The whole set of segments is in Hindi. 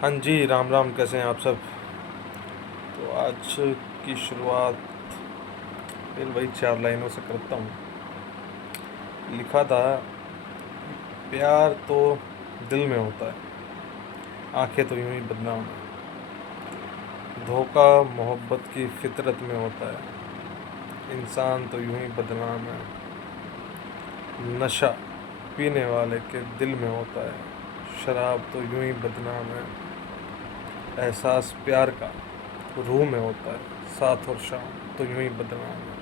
हाँ जी, राम राम। कैसे हैं आप सब? तो आज की शुरुआत फिर वही 4 लाइनों से करता हूँ। लिखा था, प्यार तो दिल में होता है, आंखें तो यूं ही बदनाम है। धोखा मोहब्बत की फितरत में होता है, इंसान तो यूं ही बदनाम है। नशा पीने वाले के दिल में होता है, शराब तो यूं ही बदनाम है। एहसास प्यार का रूह में होता है, साथ और शाम तो यूं ही बदनाम है।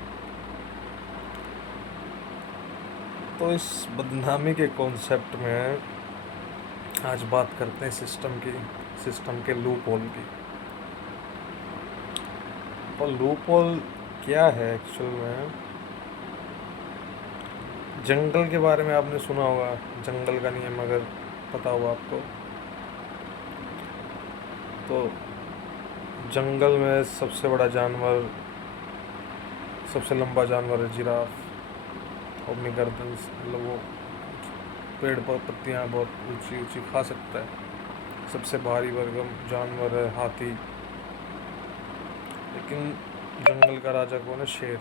तो इस बदनामी के कॉन्सेप्ट में आज बात करते हैं सिस्टम के लूप होल की। और लूप होल क्या है एक्चुअल में? जंगल के बारे में आपने सुना होगा, जंगल का नियम अगर पता होगा आपको तो। जंगल में सबसे बड़ा जानवर, सबसे लंबा जानवर है जिराफ। अपनी गर्दन मतलब वो पेड़ पर पत्तियाँ बहुत ऊंची ऊंची खा सकता है। सबसे भारी भरकम जानवर है हाथी। लेकिन जंगल का राजा कौन है? शेर।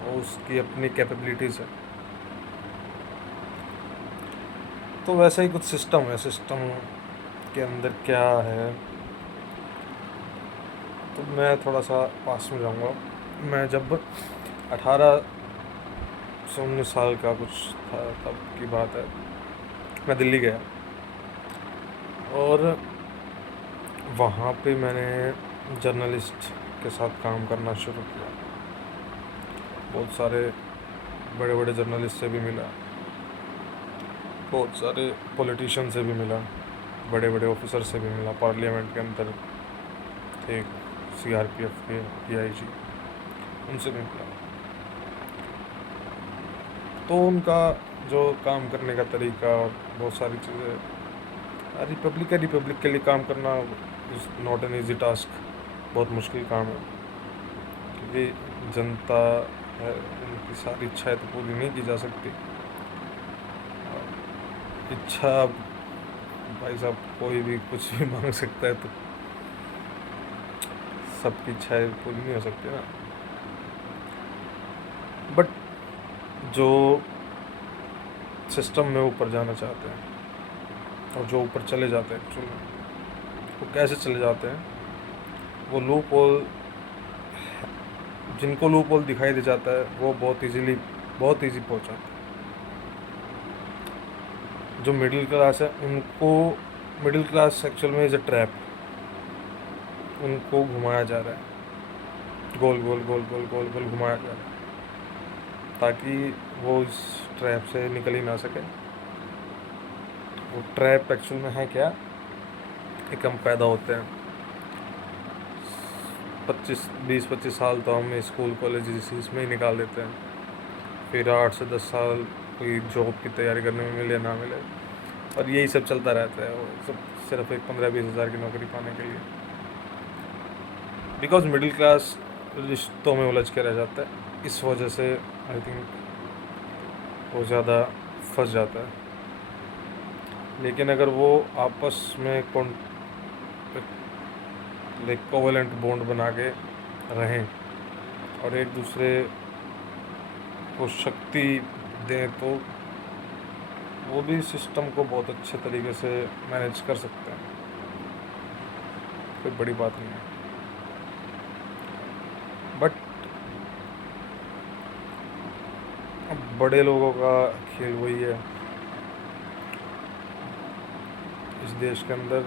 और उसकी अपनी कैपेबिलिटीज़ है। तो वैसा ही कुछ सिस्टम है। सिस्टम के अंदर क्या है, तो मैं थोड़ा सा पास में जाऊंगा। मैं जब 18 से 19 साल का कुछ था तब की बात है। मैं दिल्ली गया और वहाँ पे मैंने जर्नलिस्ट के साथ काम करना शुरू किया। बहुत सारे बड़े बड़े जर्नलिस्ट से भी मिला, बहुत सारे पॉलिटिशियन से भी मिला, बड़े बड़े ऑफिसर से भी मिला। पार्लियामेंट के अंदर थे सीआरपीएफ के डीआईजी, उनसे भी मिला। तो उनका जो काम करने का तरीका और बहुत सारी चीज़ें, रिपब्लिक के लिए काम करना is not an easy task. बहुत मुश्किल काम है, क्योंकि जनता है, उनकी सारी इच्छाएं तो पूरी नहीं की जा सकती। इच्छा, भाई साहब, कोई भी कुछ भी मांग सकता है, तो सबकी इच्छाएं पूरी नहीं हो सकती ना। बट जो सिस्टम में ऊपर जाना चाहते हैं और जो ऊपर चले जाते हैं एक्चुअली, वो कैसे चले जाते हैं? वो लूप होल, जिनको लूप होल दिखाई दे जाता है वो बहुत इजी पहुंच जाते हैं। जो मिडिल क्लास है उनको, मिडिल क्लास एक्चुअल में इज़ अ ट्रैप। उनको घुमाया जा रहा है, गोल गोल गोल गोल गोल गोल घुमाया जा रहा है, ताकि वो इस ट्रैप से निकल ही ना सके। वो ट्रैप एक्चुअल में है क्या? एक हम पैदा होते हैं, 20-25 साल तो हम स्कूल कॉलेज इसमें ही निकाल देते हैं। फिर 8 से 10 साल कोई जॉब की तैयारी करने में मिले ना मिले, और यही सब चलता रहता है। वो सब सिर्फ एक 15-20 हज़ार की नौकरी पाने के लिए। बिकॉज मिडिल क्लास रिश्तों में उलझ के रह जाता है, इस वजह से आई थिंक वो ज़्यादा फंस जाता है। लेकिन अगर वो आपस में कोवेलेंट बॉन्ड बना के रहें और एक दूसरे को शक्ति दें, तो वो भी सिस्टम को बहुत अच्छे तरीके से मैनेज कर सकते हैं। कोई बड़ी बात नहीं है। बट अब बड़े लोगों का खेल वही है। इस देश के अंदर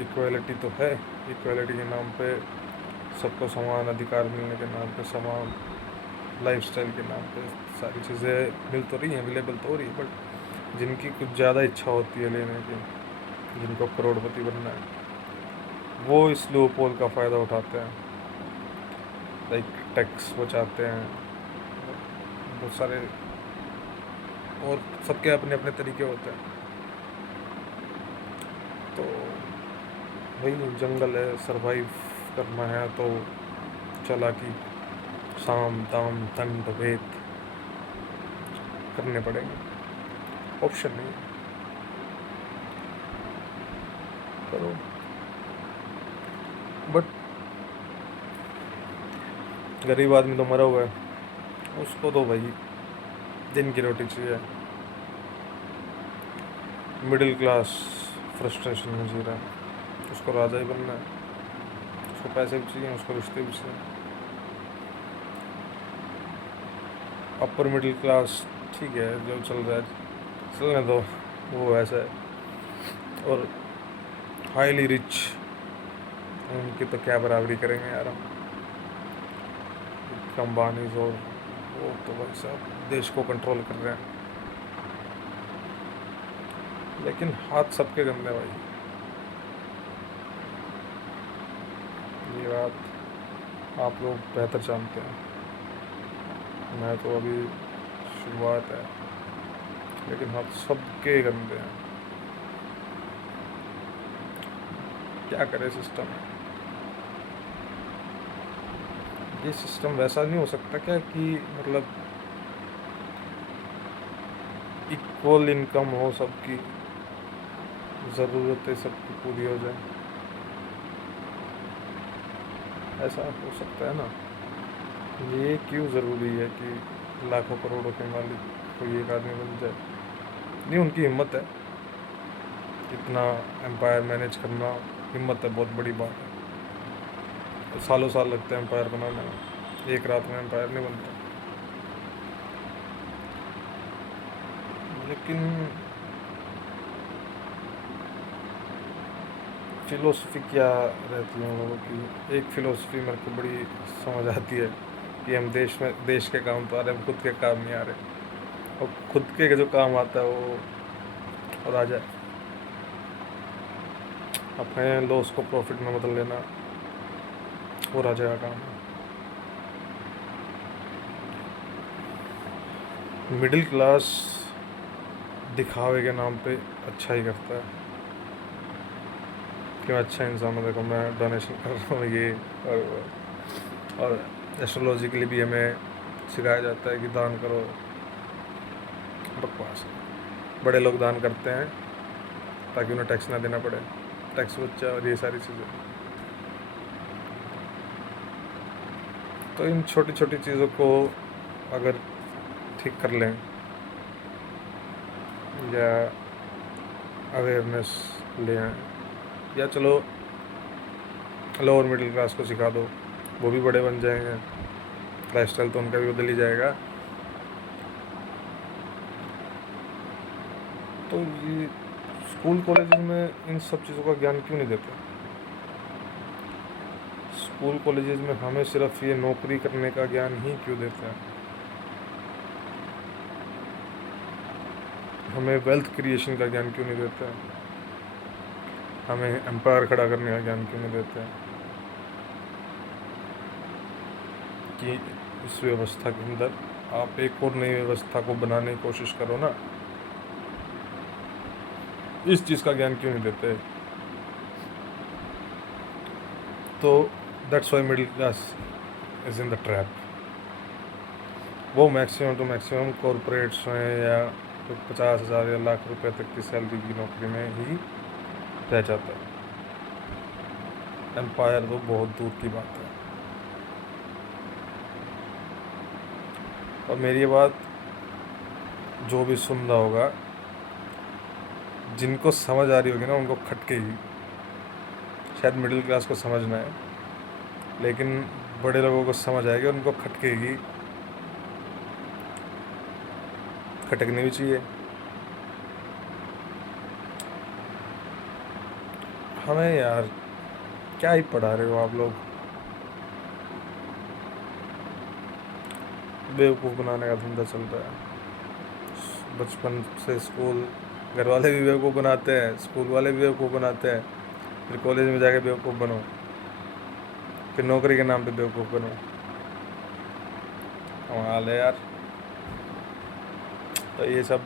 इक्वालिटी तो है, इक्वालिटी के नाम पे, सबको समान अधिकार मिलने के नाम पे, समान लाइफस्टाइल के नाम पे सारी चीज़ें मिल तो रही हैं, अवेलेबल तो हो रही है। बट जिनकी कुछ ज़्यादा इच्छा होती है लेने की, जिनको करोड़पति बनना है, वो इस लूप होल का फ़ायदा उठाते हैं। लाइक टैक्स बचाते हैं, बहुत सारे, और सबके अपने अपने तरीके होते हैं। तो वही जंगल है, सरवाइव करना है तो चालाकी, साम दाम दंड भेद करने पड़ेंगे, ऑप्शन नहीं है। करो। बट गरीब आदमी तो मरा हुआ है, उसको तो भाई दिन की रोटी चाहिए। मिडिल क्लास फ्रस्ट्रेशन में जी रहा है, उसको राजा ही बनना है, उसको पैसे भी चाहिए, उसको रिश्ते भी चाहिए। अपर मिडिल क्लास ठीक है, जो चल रहा है चलने दो, वो ऐसा है। और हाईली रिच, उनकी तो क्या बराबरी करेंगे यार हम, अंबानीज, और वो तो भाई साहब देश को कंट्रोल कर रहे हैं, लेकिन हाथ सबके गंदे भाई, ये बात आप लोग बेहतर जानते हैं। मैं तो अभी शुरुआत है, लेकिन हाथ सबके गंदे हैं। क्या करे सिस्टम, ये सिस्टम वैसा नहीं हो सकता क्या कि मतलब इक्वल इनकम हो सबकी, ज़रूरतें सबकी पूरी हो जाए, ऐसा हो सकता है ना। ये क्यों ज़रूरी है कि लाखों करोड़ों के मालिक कोई एक आदमी बन जाए? नहीं, उनकी हिम्मत है, इतना एम्पायर मैनेज करना हिम्मत है, बहुत बड़ी बात है। सालों साल लगते हैं एम्पायर बनाने में, एक रात में एम्पायर नहीं बनता। लेकिन फ़िलोसफी क्या रहती है उन लोगों की? एक फ़िलोसफी मेरे को बड़ी समझ आती है कि हम देश के काम तो आ रहे हैं, खुद के काम नहीं आ रहे, और खुद के जो काम आता है वो राजा है। अपने लॉस को प्रॉफिट में बदल लेना वो राजा का काम है। मिडिल क्लास दिखावे के नाम पे अच्छा ही करता है कि मैं अच्छा इंसान हूँ, देखो मैं डोनेशन कर रहा हूँ ये और एस्ट्रोलॉजी के लिए भी हमें सिखाया जाता है कि दान करो। बकवास है। बड़े लोग दान करते हैं ताकि उन्हें टैक्स ना देना पड़े, टैक्स बच्चा और ये सारी चीज़ें। तो इन छोटी छोटी चीज़ों को अगर ठीक कर लें या अवेयरनेस ले आएँ, या चलो लोअर मिडिल क्लास को सिखा दो, वो भी बड़े बन जाएंगे, लाइफस्टाइल तो उनका भी बदल ही जाएगा। तो ये स्कूल कॉलेज में इन सब चीज़ों का ज्ञान क्यों नहीं देते? स्कूल कॉलेजेस में हमें सिर्फ ये नौकरी करने का ज्ञान ही क्यों देते हैं? हमें वेल्थ क्रिएशन का ज्ञान क्यों नहीं देते हैं? हमें एम्पायर खड़ा करने का ज्ञान क्यों नहीं देते हैं कि इस व्यवस्था के अंदर आप एक और नई व्यवस्था को बनाने की कोशिश करो ना? इस चीज़ का ज्ञान क्यों नहीं देते? तो that's why middle class is in the trap. वो मैक्सिमम टू मैक्सिमम कॉरपोरेट्स में या 50,000 या लाख रुपए तक की सैलरी की नौकरी में ही रह जाता है। एम्पायर तो बहुत दूर की बात है। और मेरी बात जो भी सुन रहा होगा, जिनको समझ आ रही होगी ना उनको खटकेगी। शायद मिडिल क्लास को समझना है, लेकिन बड़े लोगों को समझ आएगी, उनको खटकेगी, खटकनी भी चाहिए। हमें यार क्या ही पढ़ा रहे हो आप लोग, बेवकूफ़ बनाने का धंधा चल रहा है। बचपन से स्कूल, घर वाले भी बेवकूफ़ बनाते हैं, स्कूल वाले भी बेवकूफ़ बनाते हैं, फिर कॉलेज में जाके बेवकूफ़ बनो, फिर नौकरी के नाम पे बेवकूफ़ बनो। कमाल है यार। तो ये सब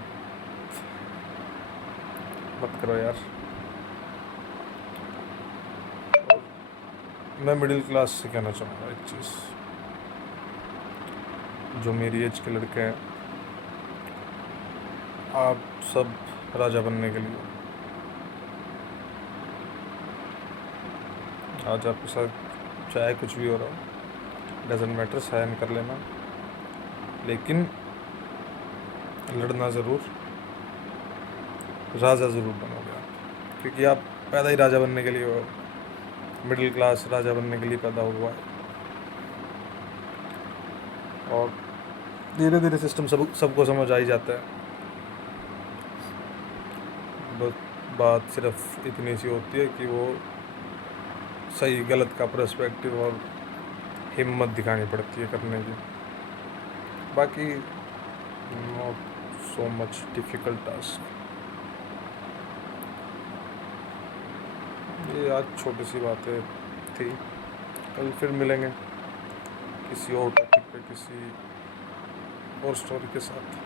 मत करो यार। मैं मिडिल क्लास से कहना चाहूँगा एक चीज़, जो मेरी एज के लड़के हैं, आप सब राजा बनने के लिए आज आपके साथ चाहे कुछ भी हो रहा हो, डजेंट मैटर, सहन कर लेना, लेकिन लड़ना ज़रूर, राजा ज़रूर बनोगे आप, क्योंकि आप पैदा ही राजा बनने के लिए हो। मिडिल क्लास राजा बनने के लिए पैदा हुआ है, और धीरे धीरे सिस्टम सबको समझ आ ही जाता है। बस बात सिर्फ इतनी सी होती है कि वो सही गलत का पर्सपेक्टिव और हिम्मत दिखानी पड़ती है करने की। बाकी not so much difficult task. ये आज छोटी सी बातें थी, कल फिर मिलेंगे किसी और टॉपिक पे, किसी और स्टोरी के साथ।